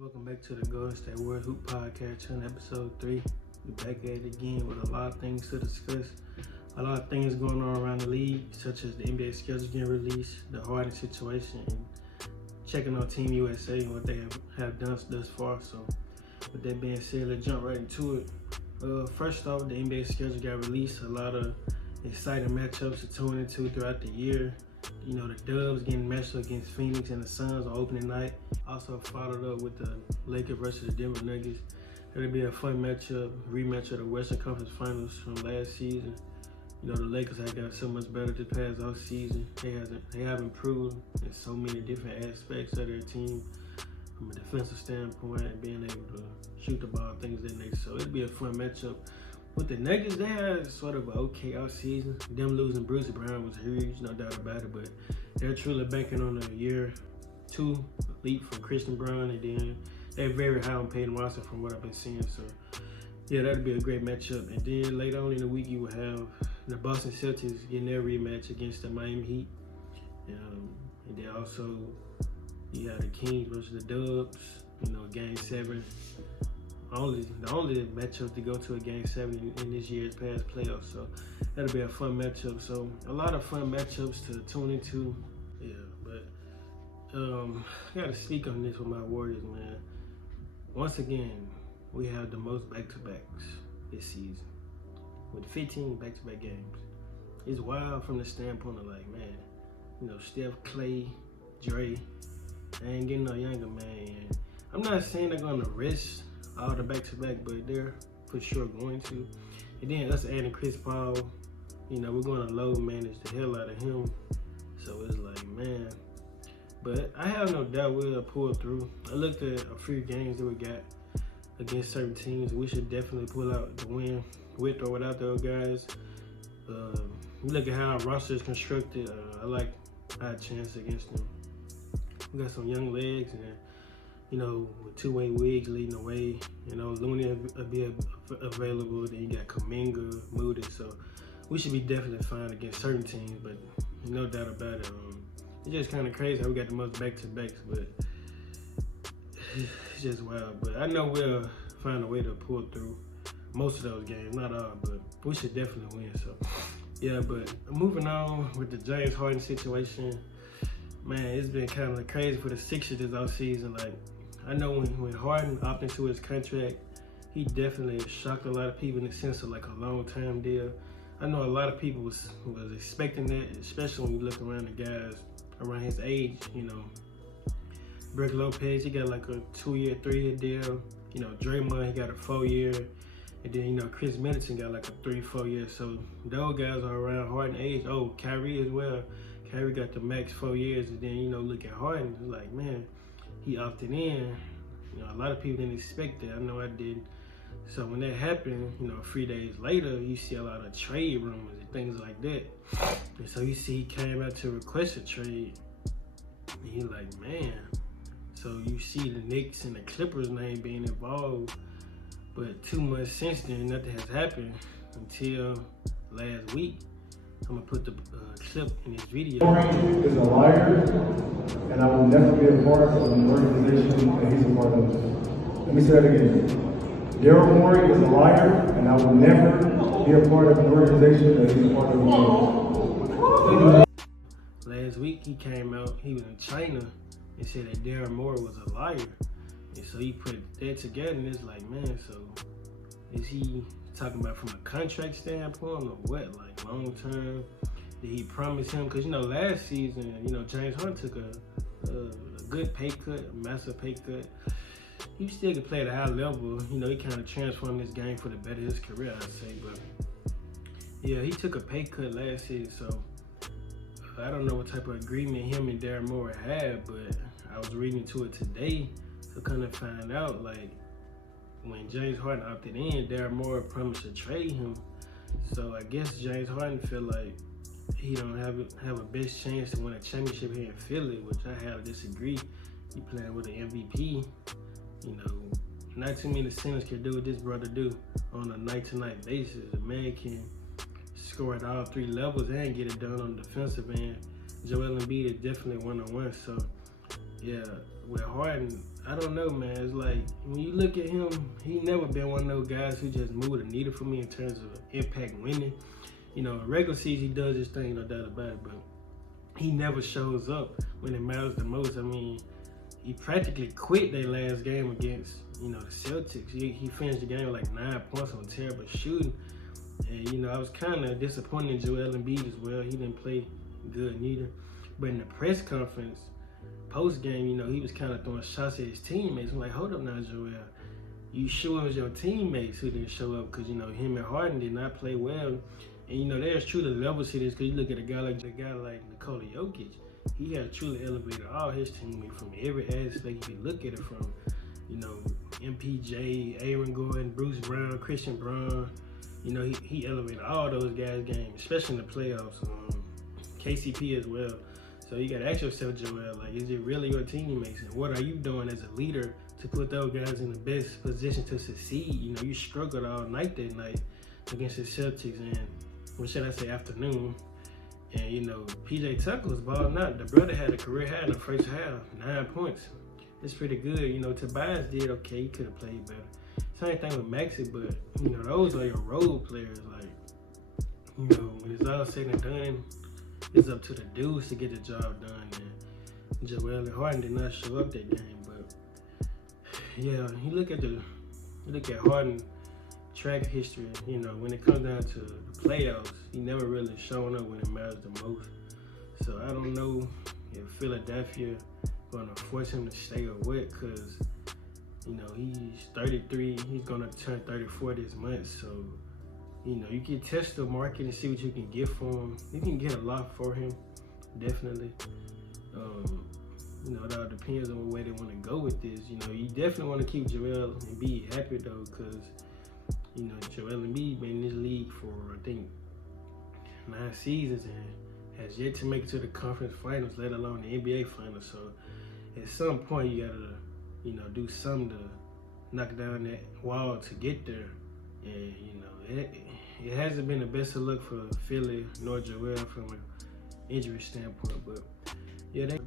Welcome back to the Golden State World Hoop Podcast on episode 3. We're back at it again with a lot of things to discuss. A lot of things going on around the league, such as the NBA schedule getting released, the Harden situation, and checking on Team USA and what they have done thus far. So with that being said, let's jump right into it. First off, the NBA schedule got released. A lot of exciting matchups to tune into throughout the year. You know, the Dubs getting matched up against Phoenix and the Suns on opening night. Also followed up with the Lakers versus the Denver Nuggets. It'll be a fun matchup, rematch of the Western Conference Finals from last season. You know, the Lakers have got so much better this past off season. They have improved in so many different aspects of their team, from a defensive standpoint and being able to shoot the ball, things of that nature. So it'll be a fun matchup. With the Nuggets, they had sort of an okay offseason. Them losing Bruce Brown was huge, no doubt about it, but they're truly banking on a year 2 leap from Christian Brown, and then they're very high on Peyton Watson from what I've been seeing. So yeah, that'll be a great matchup. And then later on in the week, you will have the Boston Celtics getting their rematch against the Miami Heat. And then also you have the Kings versus the Dubs, you know, Game 7. The only matchup to go to a Game 7 in this year's past playoffs. So that'll be a fun matchup. So a lot of fun matchups to tune into. Yeah, but I gotta speak on this with my Warriors, man. Once again, we have the most back-to-backs this season with 15 back-to-back games. It's wild from the standpoint of like, man, you know, Steph, Clay, Dre, they ain't getting no younger, man. I'm not saying they're gonna risk all the back-to-back, but they're for sure going to. And then us adding Chris Paul, you know, we're going to load manage the hell out of him. So it's like, man. But I have no doubt we'll pull through. I looked at a few games that we got against certain teams. We should definitely pull out the win with or without those guys. We look at how our roster is constructed. I like our chance against them. We got some young legs, and you know, with two-way Wiggs leading the way, you know, Looney will be available. Then you got Kuminga, Moody. So we should be definitely fine against certain teams, but no doubt about it. It's just kind of crazy how we got the most back-to-backs, but it's just wild. But I know we'll find a way to pull through most of those games, not all, but we should definitely win. So yeah, but moving on with the James Harden situation, man, it's been kind of crazy for the Sixers this offseason. Like, I know when Harden opted into his contract, he definitely shocked a lot of people in the sense of like a long-term deal. I know a lot of people was expecting that, especially when you look around the guys around his age. You know, Brook Lopez, he got like a 2-year, 3-year deal. You know, Draymond, he got a 4-year. And then, you know, Chris Middleton got like a 3-4 year. So those guys are around Harden age. Oh, Kyrie as well. Kyrie got the max 4 years. And then, you know, look at Harden. It's like, man, he opted in. You know, a lot of people didn't expect that. I know I did. So when that happened, you know, 3 days later, you see a lot of trade rumors and things like that. And so you see he came out to request a trade. And you're like, man. So you see the Knicks and the Clippers name being involved. But 2 months since then, nothing has happened until last week. I'm gonna put the clip in this video. Harden is a liar, and I will never be a part of an organization that he's a part of. Let me say that again. Daryl Morey is a liar, and I will never be a part of an organization that he's a part of. Last week he came out, he was in China, and said that Daryl Morey was a liar. And so he put that together, and it's like, man, so is he talking about from a contract standpoint or what? Like long term? Did he promise him? Because, you know, last season, you know, James Harden took a good pay cut, a massive pay cut. He still could play at a high level. You know, he kind of transformed this game for the better of his career, I'd say. But yeah, he took a pay cut last season, so I don't know what type of agreement him and Daryl Morey had, but I was reading into it today to kind of find out, like, when James Harden opted in, Daryl Morey promised to trade him. So I guess James Harden feel like he don't have a best chance to win a championship here in Philly, which I have to disagree. He playing with an MVP. You know, not too many centers can do what this brother do on a night-to-night basis. The man can score at all 3 levels and get it done on the defensive end. Joel Embiid is definitely one-on-one. So yeah, with Harden, I don't know, man. It's like when you look at him, he never been one of those guys who just moved the needle for me in terms of impact winning. You know, in regular season he does his thing, no doubt about it, but he never shows up when it matters the most. I mean, he practically quit their last game against, you know, the Celtics. He finished the game with like 9 points on terrible shooting. And, you know, I was kind of disappointed in Joel Embiid as well. He didn't play good neither. But in the press conference, post-game, you know, he was kind of throwing shots at his teammates. I'm like, hold up now, Joel. You sure it was your teammates who didn't show up? Because, you know, him and Harden did not play well. And, you know, there's truly levels to this because you look at a guy like Nikola Jokic. He has truly elevated all his teammates from every aspect you can look at it from. You know, MPJ, Aaron Gordon, Bruce Brown, Christian Brown. You know, he elevated all those guys' games, especially in the playoffs. KCP as well. So you got to ask yourself, Joel, like, is it really your teammates? And what are you doing as a leader to put those guys in the best position to succeed? You know, you struggled all night that night against the Celtics and, what should I say, afternoon. And, you know, PJ Tucker was balling out. The brother had a career high in the first half, 9 points. It's pretty good. You know, Tobias did okay. He could have played better. Same thing with Maxey, but, you know, those are your role players. Like, you know, when it's all said and done, it's up to the dudes to get the job done. And Joel and Harden did not show up that game. But, yeah, you look at Harden track history, you know, when it comes down to the playoffs, he never really shown up when it matters the most. So I don't know if Philadelphia gonna force him to stay or what, because, you know, he's 33, he's gonna turn 34 this month. So, you know, you can test the market and see what you can get for him. You can get a lot for him, definitely. You know, it all depends on the way they want to go with this. You know, you definitely want to keep Joel Embiid happy though, because, you know, Joel Embiid been in this league for, I think, 9 seasons and has yet to make it to the conference finals, let alone the NBA finals. So at some point you gotta, you know, do something to knock down that wall to get there. And, you know, it hasn't been the best of luck for Philly nor Joel from an injury standpoint, but yeah, they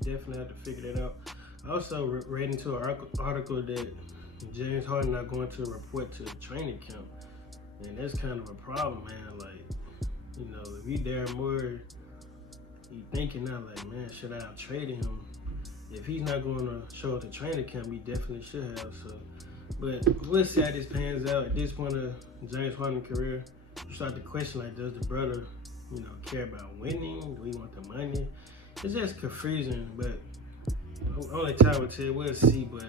definitely have to figure that out. I also read into an article that James Harden not going to report to training camp, and that's kind of a problem, man. Like, you know, if you Darren Moore, you thinking now, like, man, should I have traded him? If he's not going to show up to training camp, he definitely should have. So, but we'll see how this pans out. At this point of James Harden's career, you start to question, like, does the brother, you know, care about winning? Do he want the money? It's just confusing, but only time will tell. We'll see, but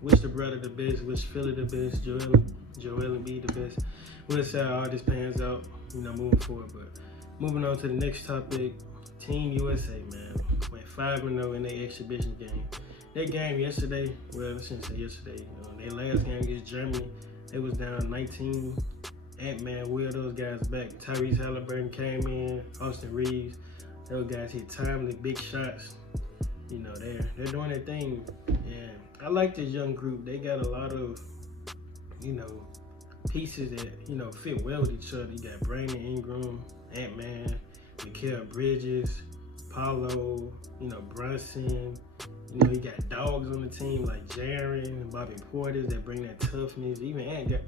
wish the brother the best, wish Philly the best, Joel Embiid the best. We'll see how all this pans out, you know, moving forward. But moving on to the next topic, Team USA, man, went 5-0 in their exhibition game. Their game yesterday, well, I shouldn't say yesterday, their last game against Germany, they was down 19. Ant-Man wheeled those guys back. Tyrese Halliburton came in, Austin Reeves. Those guys hit timely, big shots. You know, they're doing their thing. And I like this young group. They got a lot of, you know, pieces that, you know, fit well with each other. You got Brandon Ingram, Ant-Man, Mikal Bridges, Paulo, you know, Brunson. You know, you got dogs on the team like Jaren and Bobby Portis that bring that toughness. Even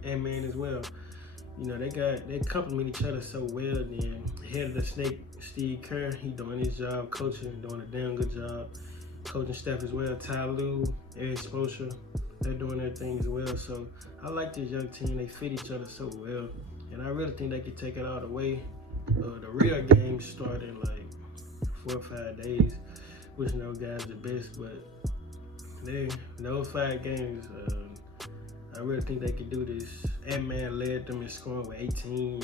Ant-Man as well. You know, they complement each other so well. Then head of the snake, Steve Kerr, he doing his job coaching, doing a damn good job. Coaching staff as well, Ty Lue, Eric Spoelstra, they're doing their thing as well. So I like this young team. They fit each other so well. And I really think they can take it all the way. The real game start in like 4 or 5 days. Wishing those guys the best, but those 5 games, I really think they could do this. Ant-Man led them in scoring with 18.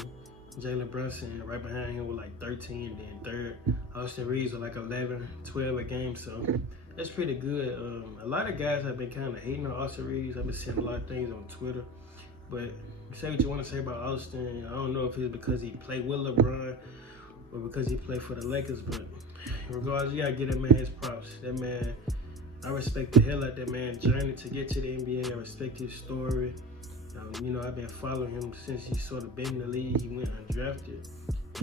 Jalen Brunson right behind him with like 13, then third. Austin Reeves with like 11, 12 a game, so that's pretty good. A lot of guys have been kind of hating on Austin Reeves. I've been seeing a lot of things on Twitter, but say what you want to say about Austin. I don't know if it's because he played with LeBron or because he played for the Lakers, but regardless, you gotta give that man his props. That man, I respect the hell out of that man's journey to get to the NBA. I respect his story. You know, I've been following him since he sort of been in the league. He went undrafted.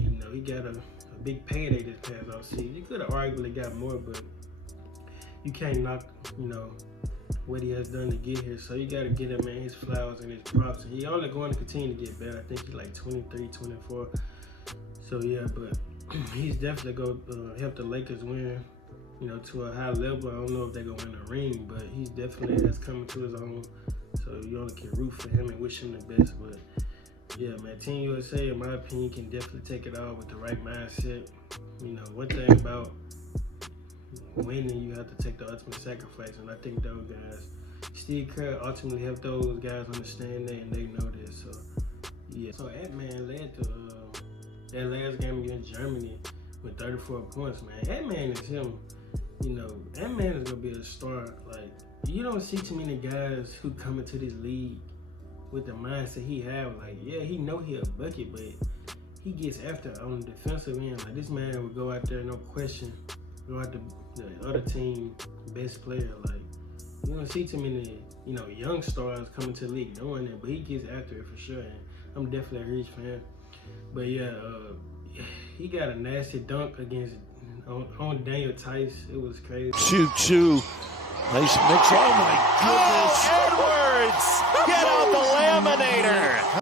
You know, he got a big payday this past offseason. He could have arguably got more, but you can't knock, what he has done to get here. So you got to give him, man, his flowers and his props. And he only going to continue to get better. I think he's like 23, 24. So yeah, but he's definitely going to help the Lakers win, to a high level. I don't know if they're going to win a ring, but he's definitely has coming to his own. So you only can root for him and wish him the best. But yeah, man, Team USA, in my opinion, can definitely take it all with the right mindset. One thing about winning, you have to take the ultimate sacrifice, and I think those guys, Steve Kerr ultimately helped those guys understand that, and they know this. So yeah, so Ant-Man led to that last game against Germany with 34 points, man. Ant-Man is him. Ant-Man is gonna be a star. Like, you don't see too many guys who come into this league with the mindset he have. Like, yeah, he know he a bucket, but he gets after on the defensive end. Like, this man would go out there, no question, go out the other team best player. Like, you don't see too many, young stars coming to the league doing it, but he gets after it for sure. And I'm definitely a huge fan. But yeah, he got a nasty dunk against on Daniel Tice. It was crazy. Choo-choo. Nice mix. Oh, my goodness. Edwards! Get out the laminator!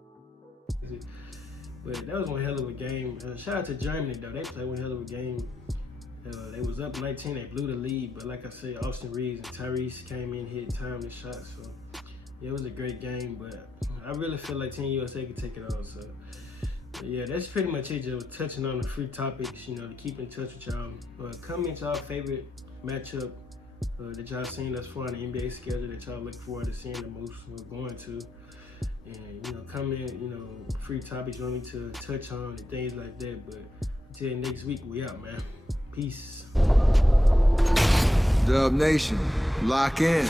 But that was one hell of a game. Shout out to Germany, though. They played one hell of a game. They was up 19. They blew the lead. But like I said, Austin Reeves and Tyrese came in, hit timely shots. So yeah, it was a great game. But I really feel like Team USA could take it all. So yeah, that's pretty much it. Just touching on the free topics, to keep in touch with y'all. Comment y'all favorite matchup that y'all seen thus far in the NBA schedule that y'all look forward to seeing the most going to. And, comment, free topics you want me to touch on and things like that. But until next week, we out, man. Peace. Dub Nation, lock in.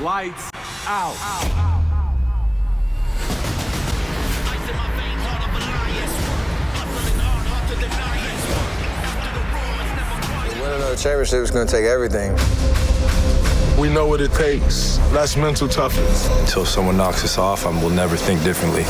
Lights out. Winning another championship is going to take everything. We know what it takes. That's mental toughness. Until someone knocks us off, we'll never think differently.